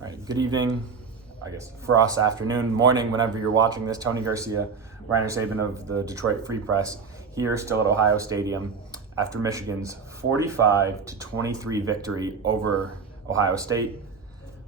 All right, good evening, I guess for us, afternoon, morning, whenever you're watching this. Tony Garcia, Sabin of the Detroit Free Press, here still at Ohio Stadium after Michigan's 45-23 victory over Ohio State.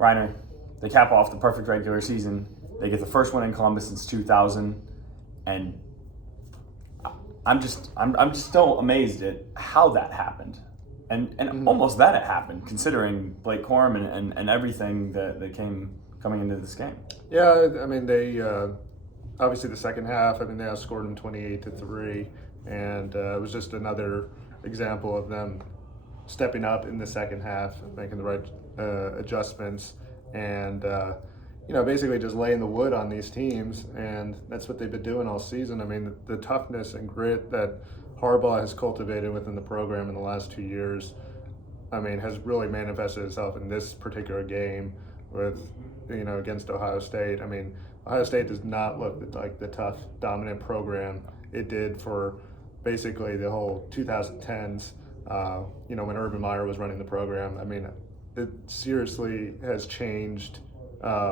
Reiner, they cap off the perfect regular season. They get the first win in Columbus since 2000, and I'm just still amazed at how that happened. And almost that it happened, considering Blake Corum and everything that came coming into this game. Yeah, I mean, they obviously the second half, I mean, they outscored them 28-3, and it was just another example of them stepping up in the second half, making the right adjustments, and basically just laying the wood on these teams, and that's what they've been doing all season. I mean, the toughness and grit that Harbaugh has cultivated within the program in the last 2 years, I mean, has really manifested itself in this particular game against Ohio State. I mean, Ohio State does not look like the tough, dominant program it did for basically the whole 2010s, when Urban Meyer was running the program. I mean, it seriously has changed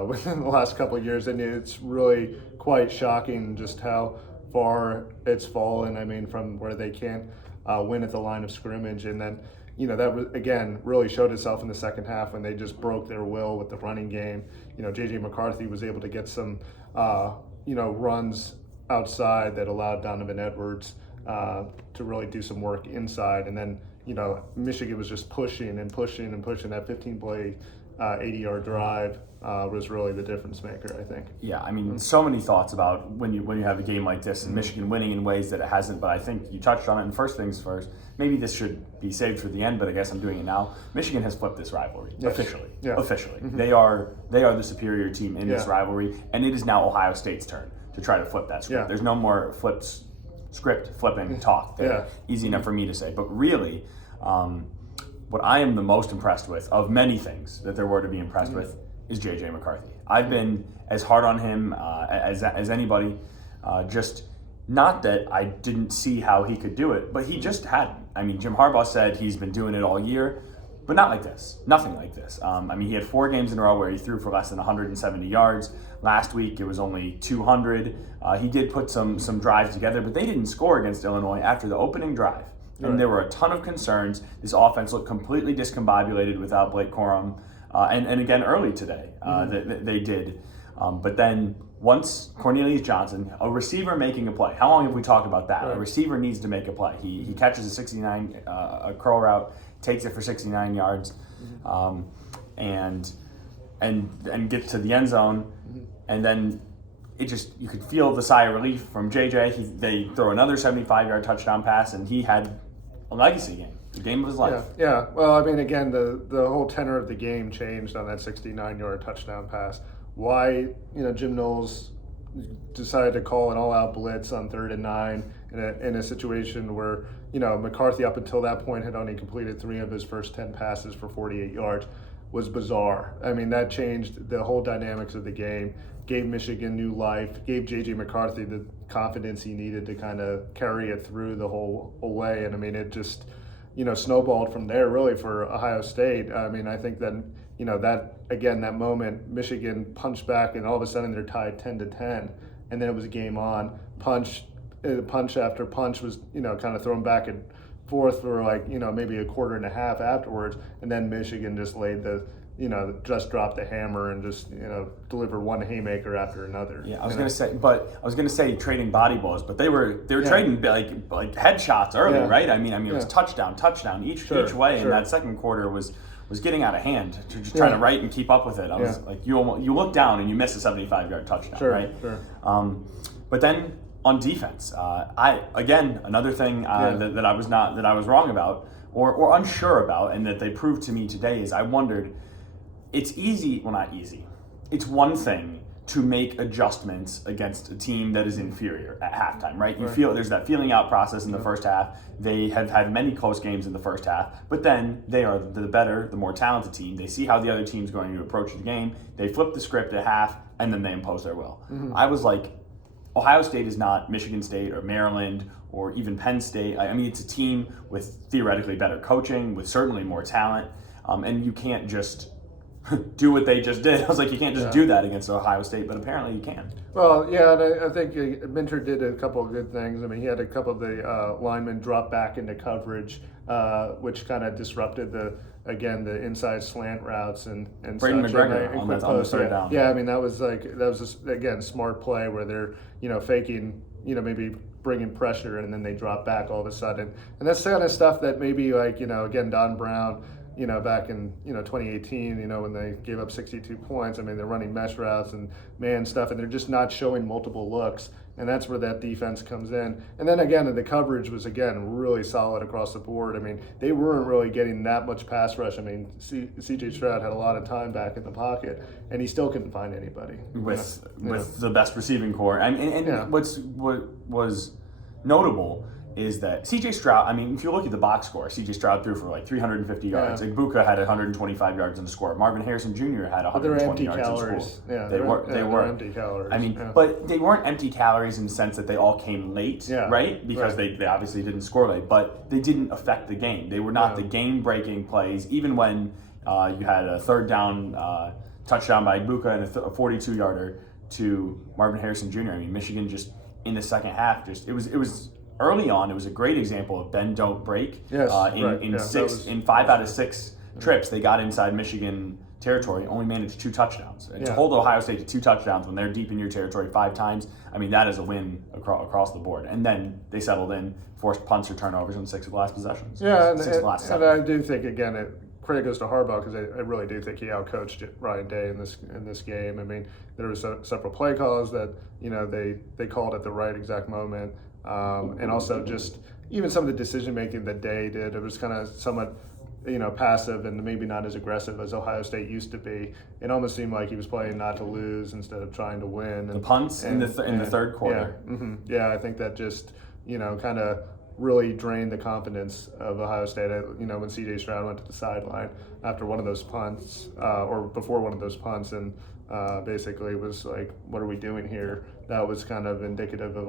within the last couple of years, and it's really quite shocking just how far it's fallen. I mean, from where they can't win at the line of scrimmage, and then that was, again, really showed itself in the second half when they just broke their will with the running game. JJ McCarthy was able to get some runs outside that allowed Donovan Edwards to really do some work inside, and then Michigan was just pushing and pushing and pushing. That 15-play 80-yard drive was really the difference maker, I think. Yeah, I mean, so many thoughts about when you have a game like this and Michigan winning in ways that it hasn't, but I think you touched on it. And first things first, maybe this should be saved for the end, but I guess I'm doing it now. Michigan has flipped this rivalry officially. Yeah. Officially, they are the superior team in this rivalry, and it is now Ohio State's turn to try to flip that script. There's no more script flipping talk. Easy enough for me to say, but really. What I am the most impressed with, of many things that there were to be impressed with, is J.J. McCarthy. I've been as hard on him as anybody. Just not that I didn't see how he could do it, but he just hadn't. I mean, Jim Harbaugh said he's been doing it all year, but not like this. Nothing like this. He had 4 games in a row where he threw for less than 170 yards. Last week, it was only 200. He did put some drives together, but they didn't score against Illinois after the opening drive. And there were a ton of concerns. This offense looked completely discombobulated without Blake Corum. And again, early today, they did. But then once Cornelius Johnson, a receiver making a play, how long have we talked about that? A receiver needs to make a play. He catches a 69 a curl route, takes it for 69 yards, and gets to the end zone, and then you could feel the sigh of relief from JJ. They throw another 75-yard touchdown pass, and he had a legacy game, the game of his life. Yeah. Well, I mean, again, the whole tenor of the game changed on that 69-yard touchdown pass. Why, Jim Knowles decided to call an all-out blitz on 3rd and 9 in a situation where, McCarthy up until that point had only completed 3 of his first 10 passes for 48 yards was bizarre. I mean, that changed the whole dynamics of the game, gave Michigan new life, gave J.J. McCarthy the confidence he needed to kind of carry it through the whole way. And I mean, it just, snowballed from there really for Ohio State. I mean, I think that, that moment, Michigan punched back and all of a sudden they're tied 10-10. And then it was a game on. Punch after punch was, kind of thrown back and forth for maybe a quarter and a half afterwards. And then Michigan just laid just dropped the hammer and just, delivered one haymaker after another. Yeah, I was gonna say trading body blows, but they were trading like headshots early, right? I mean, it was touchdown each way, and that second quarter was getting out of hand to just trying to write and keep up with it. I was like, you look down and you miss a 75-yard touchdown, right? Sure. But then on defense, another thing that I was wrong about or unsure about, and that they proved to me today is I wondered. It's easy, well, not easy. It's one thing to make adjustments against a team that is inferior at halftime, right? You feel there's that feeling out process in the first half. They have had many close games in the first half, but then they are the better, the more talented team. They see how the other team's going to approach the game. They flip the script at half, and then they impose their will. I was like, Ohio State is not Michigan State or Maryland or even Penn State. I mean, it's a team with theoretically better coaching, with certainly more talent, and you can't just do what they just did. I was like, you can't just do that against Ohio State, but apparently you can. Well, yeah, and I think Minter did a couple of good things. I mean, he had a couple of the linemen drop back into coverage, which kind of disrupted the inside slant routes and Braden such. McGregor and on the third down. Yeah, I mean, that was just, again, smart play where they're, faking, maybe bringing pressure and then they drop back all of a sudden. And that's the kind of stuff that maybe again, Don Brown, back in, 2018, when they gave up 62 points, I mean, they're running mesh routes and man stuff, and they're just not showing multiple looks. And that's where that defense comes in. And then again, the coverage was, again, really solid across the board. I mean, they weren't really getting that much pass rush. I mean, C.J. Stroud had a lot of time back in the pocket, and he still couldn't find anybody. With the best receiving core. What was notable is that C.J. Stroud, I mean, if you look at the box score, C.J. Stroud threw for like 350 yards. Igbukah had 125 yards in the score. Marvin Harrison Jr. had 120 yards in school. Yeah, they were empty calories. I mean, but they weren't empty calories in the sense that they all came late, right? Because they obviously didn't score late, but they didn't affect the game. They were not the game-breaking plays, even when you had a third down touchdown by Igbukah and a 42-yarder to Marvin Harrison Jr. I mean, Michigan just in the second half, it was early on, it was a great example of bend, don't break. Yes, in 5 out of 6 trips, they got inside Michigan territory, only managed 2 touchdowns. And to hold Ohio State to 2 touchdowns when they're deep in your territory 5 times, I mean, that is a win across the board. And then they settled in, forced punts or turnovers on 6 of the last possessions. Yeah, and I do think, again, credit goes to Harbaugh because I really do think he outcoached Ryan Day in this game. I mean, there were several play calls that they called at the right exact moment. And also just even some of the decision making that Day did, it was kind of somewhat, passive and maybe not as aggressive as Ohio State used to be. It almost seemed like he was playing not to lose instead of trying to win. The punts in the third quarter. Yeah, I think that just, kind of really drained the confidence of Ohio State. When C.J. Stroud went to the sideline after one of those punts, or before one of those punts, and basically was like, what are we doing here? That was kind of indicative of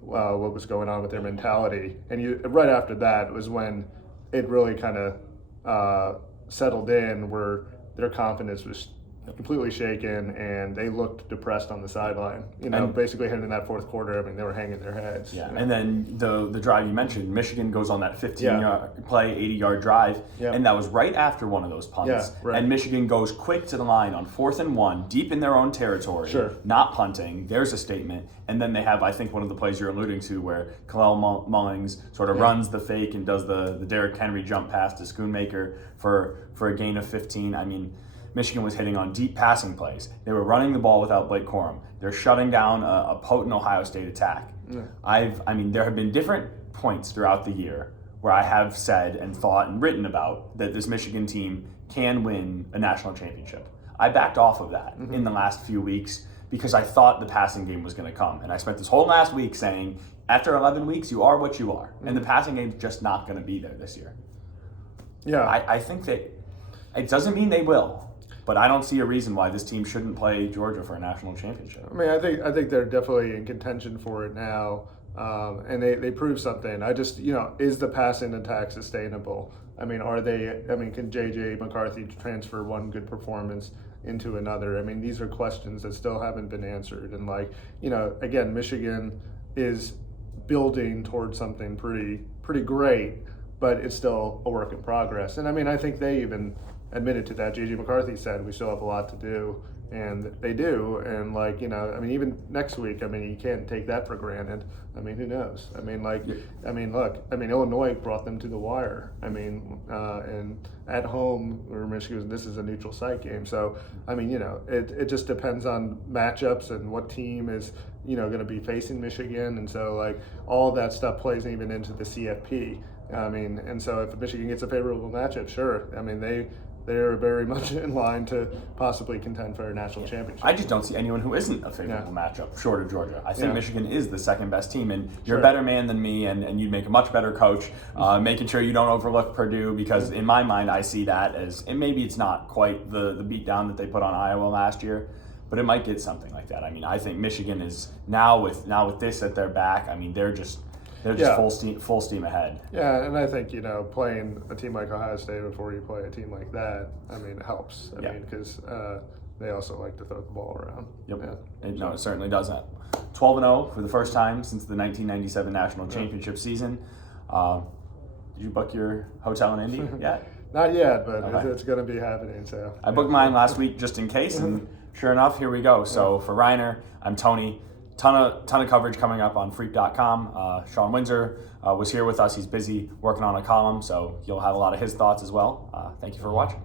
what was going on with their mentality. And right after that was when it really kind of settled in, where their confidence was completely shaken and they looked depressed on the sideline. Basically heading in that fourth quarter, I mean, they were hanging their heads. Yeah, and then the drive you mentioned, Michigan goes on that 15-yard play, 80-yard drive, and that was right after one of those punts. Yeah, right. And Michigan goes quick to the line on 4th and 1, deep in their own territory, not punting. There's a statement. And then they have, I think, one of the plays you're alluding to where Kalel Mullings sort of runs the fake and does the Derrick Henry jump pass to Schoonmaker for a gain of 15. I mean, Michigan was hitting on deep passing plays. They were running the ball without Blake Corum. They're shutting down a potent Ohio State attack. Yeah. There have been different points throughout the year where I have said and thought and written about that this Michigan team can win a national championship. I backed off of that in the last few weeks because I thought the passing game was going to come. And I spent this whole last week saying, after 11 weeks, you are what you are. And the passing game's just not going to be there this year. Yeah. I think that it doesn't mean they will. But I don't see a reason why this team shouldn't play Georgia for a national championship. I mean, I think they're definitely in contention for it now, and they prove something. I just, is the passing attack sustainable? I mean, can J.J. McCarthy transfer one good performance into another? I mean, these are questions that still haven't been answered. And again, Michigan is building towards something pretty great, but it's still a work in progress. And I mean, I think they even admitted to that. J.J. McCarthy said we still have a lot to do, and they do. And even next week, you can't take that for granted. I mean, who knows? Illinois brought them to the wire. And at home, or Michigan, this is a neutral site game. So, it just depends on matchups and what team is, going to be facing Michigan. And so, all that stuff plays even into the CFP. And so if Michigan gets a favorable matchup, sure. They're very much in line to possibly contend for a national championship. I just don't see anyone who isn't a favorable matchup short of Georgia. I think Michigan is the second best team, and you're a better man than me, and you'd make a much better coach, making sure you don't overlook Purdue, because in my mind I see that as, and maybe it's not quite the beatdown that they put on Iowa last year, but it might get something like that. I think Michigan is now with this at their back. They're just full steam ahead. Yeah, and I think, playing a team like Ohio State before you play a team like that, it helps. I mean, because they also like to throw the ball around. Yep. Yeah. It certainly does that. 12-0 for the first time since the 1997 national championship season. Did you book your hotel in Indy yet? Not yet, but it's going to be happening. So I booked mine last week just in case, and sure enough, here we go. So for Reiner, I'm Tony. Ton of coverage coming up on Freep.com. Sean Windsor was here with us. He's busy working on a column, so you'll have a lot of his thoughts as well. Thank you for watching.